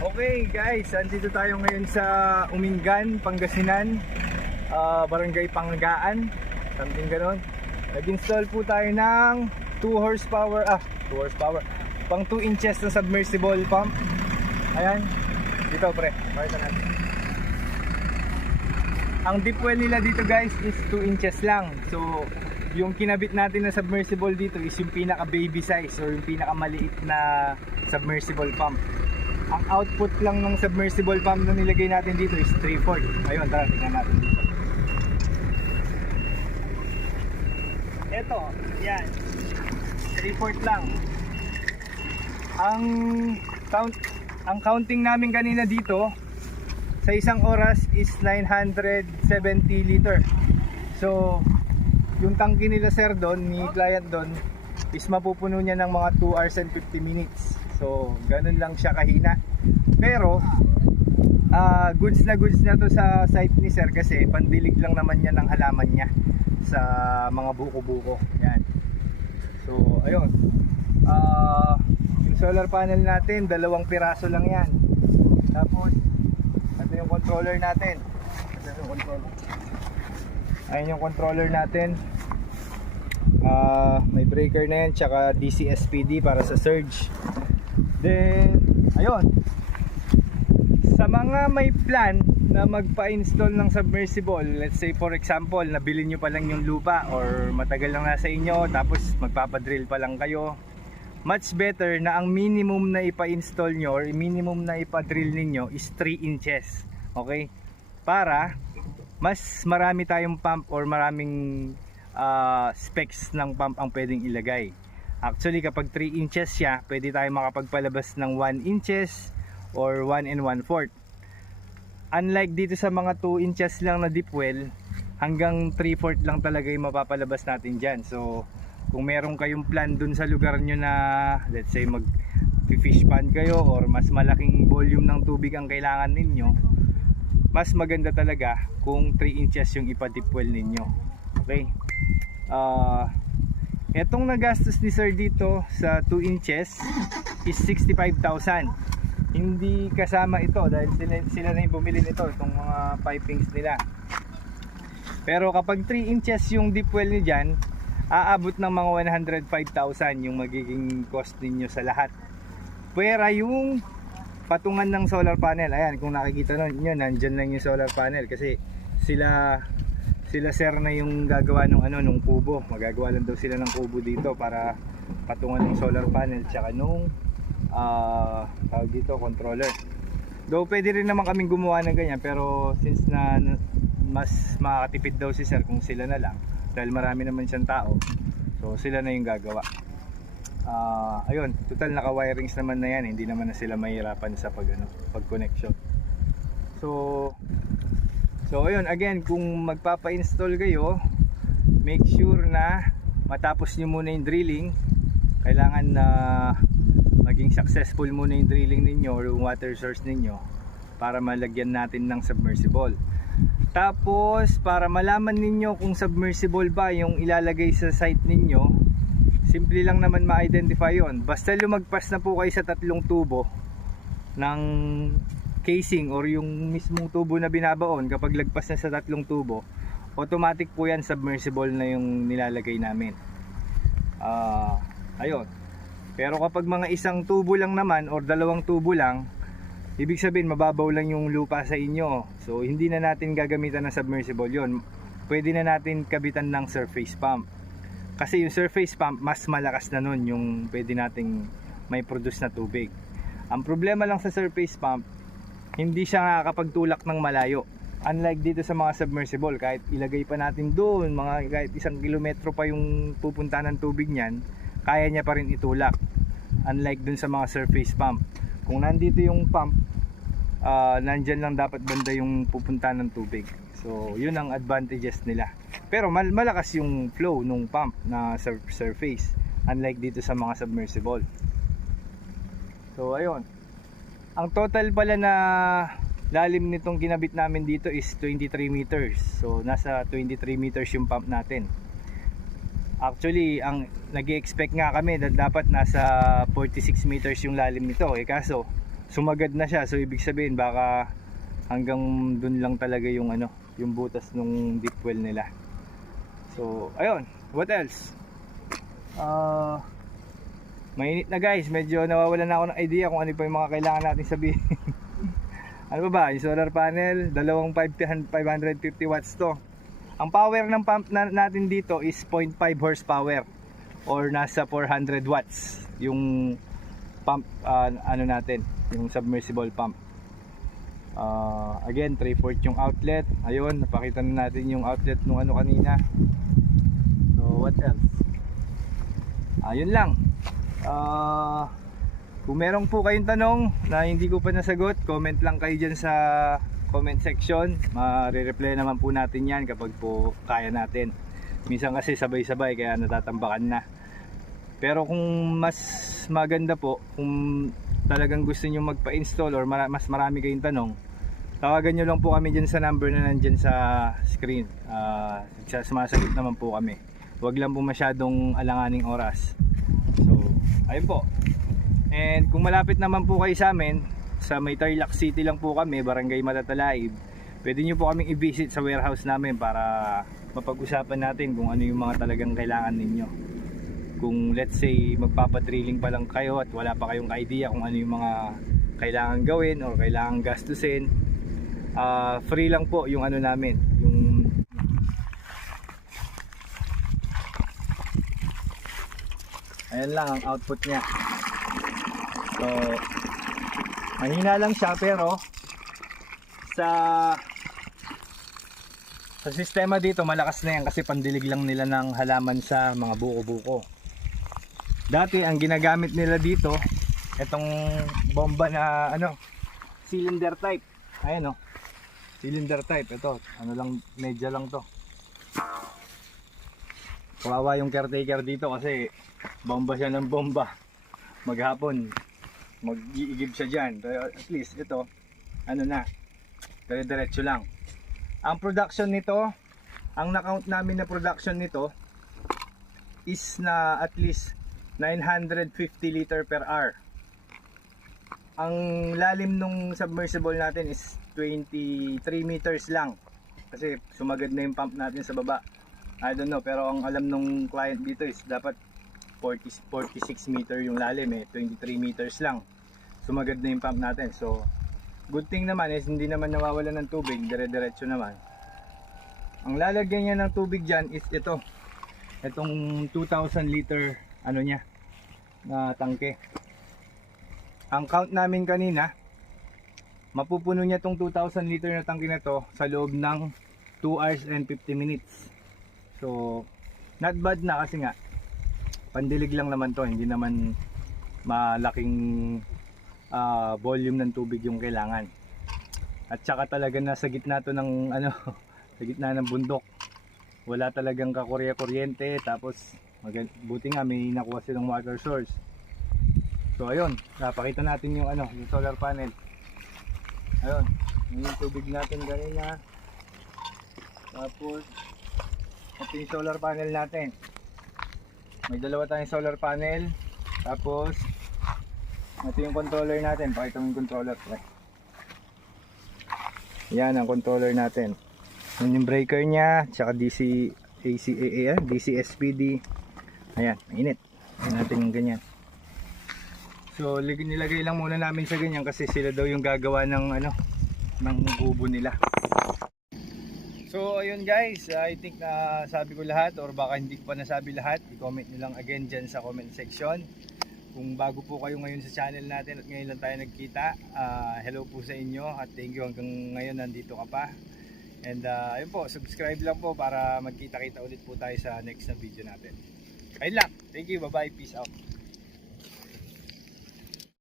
Okay guys, andito tayo ngayon sa Umingan, Pangasinan, Barangay Panggaan, something ganon. Nag-install po tayo ng 2 horsepower, pang 2 inches na submersible pump. Ayan, dito pre, pakita natin. Ang deep well nila dito guys is 2 inches lang. So, yung kinabit natin na submersible dito is yung pinaka baby size or yung pinaka maliit na submersible pump. Ang output lang ng submersible pump na nilagay natin dito is 3/4. Ayun, tara, tingnan natin dito. Ito, yan. 3/4 lang. Ang counting namin kanina dito sa isang oras is 970 liter. So, yung tangke nila sir doon, ni client doon, is mapupuno niya ng mga 2 hours and 50 minutes. So, ganun lang siya kahina. Pero, goods na to sa site ni sir kasi pandilig lang naman niya ng halaman niya sa mga buko-buko. Yan. So, ayun. Yung solar panel natin, 2 piraso lang yan. Tapos, ito yung controller natin. Ayun yung controller natin. May breaker na yan, tsaka DC SPD para sa surge. Then, ayun. Sa mga may plan na magpa-install ng submersible, let's say for example, nabili nyo pa lang yung lupa or matagal lang nasa inyo, tapos magpapadrill pa lang kayo, much better na ang minimum na ipa-install nyo or minimum na ipa-drill ninyo is 3 inches. Okay? Para mas marami tayong pump or maraming specs ng pump ang pwedeng ilagay. Actually, kapag 3 inches siya, pwede tayo makapagpalabas ng 1 inches or 1 and 1/4. Unlike dito sa mga 2 inches lang na deep well, hanggang 3/4 lang talaga yung mapapalabas natin dyan. So, kung meron kayong plan dun sa lugar nyo na, let's say, mag-fish pond kayo or mas malaking volume ng tubig ang kailangan ninyo, mas maganda talaga kung 3 inches yung ipa-deep well ninyo. Okay? Etong nagastos ni sir dito sa 2 inches is 65,000. Hindi kasama ito dahil sila na yung bumili nito, itong mga pipings nila. Pero kapag 3 inches yung deep well niyo dyan, aabot ng mga 105,000 yung magiging cost ninyo sa lahat. Pwera yung patungan ng solar panel. Ayan, kung nakikita nyo, nandyan lang yung solar panel kasi sila sir na yung gagawa nung kubo. Magagawa lang daw sila ng kubo dito para patungan ng solar panel tsaka nung tawag dito, controller. Though pwede rin naman kaming gumawa ng ganyan, pero since na mas makakatipid daw si sir kung sila na lang dahil marami naman siyang tao, so sila na yung gagawa. Ayun, total naka wirings naman na yan, hindi naman na sila mahirapan sa pag connection. So ayun, again, kung magpapa-install kayo, make sure na matapos nyo muna yung drilling. Kailangan na maging successful muna yung drilling ninyo or yung water source ninyo para malagyan natin ng submersible. Tapos, para malaman ninyo kung submersible ba yung ilalagay sa site ninyo, simple lang naman ma-identify yon. Basta lumagpas na po kayo sa 3 tubo ng casing or yung mismong tubo na binabaon, kapag lagpas na sa 3 tubo, automatic po yan submersible na yung nilalagay namin. Ayun. Pero kapag mga 1 tubo lang naman or 2 tubo lang, ibig sabihin mababaw lang yung lupa sa inyo, so hindi na natin gagamitan ng submersible yon. Pwede na natin kabitan ng surface pump kasi yung surface pump mas malakas na nun yung pwede nating may produce na tubig. Ang problema lang sa surface pump, hindi siya nakakapagtulak ng malayo. Unlike dito sa mga submersible, kahit ilagay pa natin doon, kahit 1 kilometro pa yung pupunta ng tubig niyan, kaya niya pa rin itulak. Unlike dun sa mga surface pump, kung nandito yung pump, nandyan lang dapat banda yung pupunta ng tubig. So yun ang advantages nila. Pero malakas yung flow nung pump na surface, unlike dito sa mga submersible. So ayun, ang total pala na lalim nitong ginabit namin dito is 23 meters. So nasa 23 meters yung pump natin. Actually, ang nag-expect nga kami na dapat nasa 46 meters yung lalim nito. Kaso sumagad na siya. So ibig sabihin baka hanggang dun lang talaga yung ano, yung butas nung deep well nila. So ayun, what else? Mainit na guys, medyo nawawalan na ako ng idea kung ano pa yung mga kailangan natin sabihin. Ano ba? Yung solar panel, dalawang 550 watts to. Ang power ng pump natin dito is 0.5 horsepower or nasa 400 watts yung pump, ano natin, yung submersible pump. Again, 3/4 yung outlet. Ayun, napakita na natin yung outlet nung ano kanina. So what else? Ayun lang. Kung meron po kayong tanong na hindi ko pa nasagot, comment lang kayo dyan sa comment section. Mare-reply naman po natin yan kapag po kaya natin. Minsan kasi sabay-sabay kaya natatambakan na. Pero kung mas maganda po, kung talagang gusto nyo magpa-install or mas marami kayong tanong, tawagan nyo lang po kami dyan sa number na nandyan sa screen. Sumasagot naman po kami. Huwag lang po masyadong alanganing oras. So, ayun po. And kung malapit naman po kayo sa amin, sa may Tarlac City lang po kami, Barangay Matatalaib, pwede nyo po kaming i-visit sa warehouse namin para mapag-usapan natin kung ano yung mga talagang kailangan ninyo. Kung let's say magpapadrilling pa lang kayo at wala pa kayong idea kung ano yung mga kailangan gawin or kailangan gastusin, free lang po yung ano namin, yung ayan lang ang output nya. So mahina lang siya, pero sa sistema dito malakas na yan kasi pandilig lang nila ng halaman sa mga buko-buko. Dati ang ginagamit nila dito itong bomba na ano, cylinder type. Ayan o, cylinder type. Ito ano lang, medya lang to. Kawawa yung caretaker dito kasi bomba siya ng bomba. Maghapon mag-iigib siya dyan. Pero at least ito ano na, dire-diretso lang. Ang production nito, ang na-count namin na production nito is na at least 950 liter per hour. Ang lalim nung submersible natin is 23 meters lang kasi sumagad na yung pump natin sa baba. I don't know, pero ang alam nung client dito is dapat 46 meter yung lalim, 23 meters lang sumagad na yung pump natin. So good thing naman is hindi naman nawawala ng tubig, dire-diretso naman. Ang lalagyan niya ng tubig dyan is itong 2000 liter ano niya na tangke. Ang count namin kanina, mapupuno niya itong 2000 liter na tangke na to sa loob ng 2 hours and 50 minutes. So not bad na kasi nga pandilig lang naman to, hindi naman malaking volume ng tubig yung kailangan. At saka talaga nasa gitna to ng ano, sa gitna ng bundok. Wala talagang kakurya-kuryente, tapos buti nga may nakuha silang water source. So ayun, napakita natin yung ano, yung solar panel. Ayun, yung tubig natin kanina. Tapos ito yung solar panel natin. May dalawa tayong solar panel. Tapos ito yung controller natin. Pakita mo yung controller. Yan ang controller natin. Yan yung breaker nya, tsaka DC ACAA, DC SPD. Ayan, mainit. Ayan natin yung ganyan. So nilagay lang muna namin sa ganyan kasi sila daw yung gagawa ng ano, ng kubo nila. So ayun guys, I think na sabi ko lahat, or baka hindi ko pa nasabi lahat. I-comment nyo lang again dyan sa comment section. Kung bago po kayo ngayon sa channel natin at ngayon lang tayo nagkita, hello po sa inyo at thank you hanggang ngayon nandito ka pa. And ayun po, subscribe lang po para magkita-kita ulit po tayo sa next na video natin. Ayun lang, thank you, bye bye, peace out.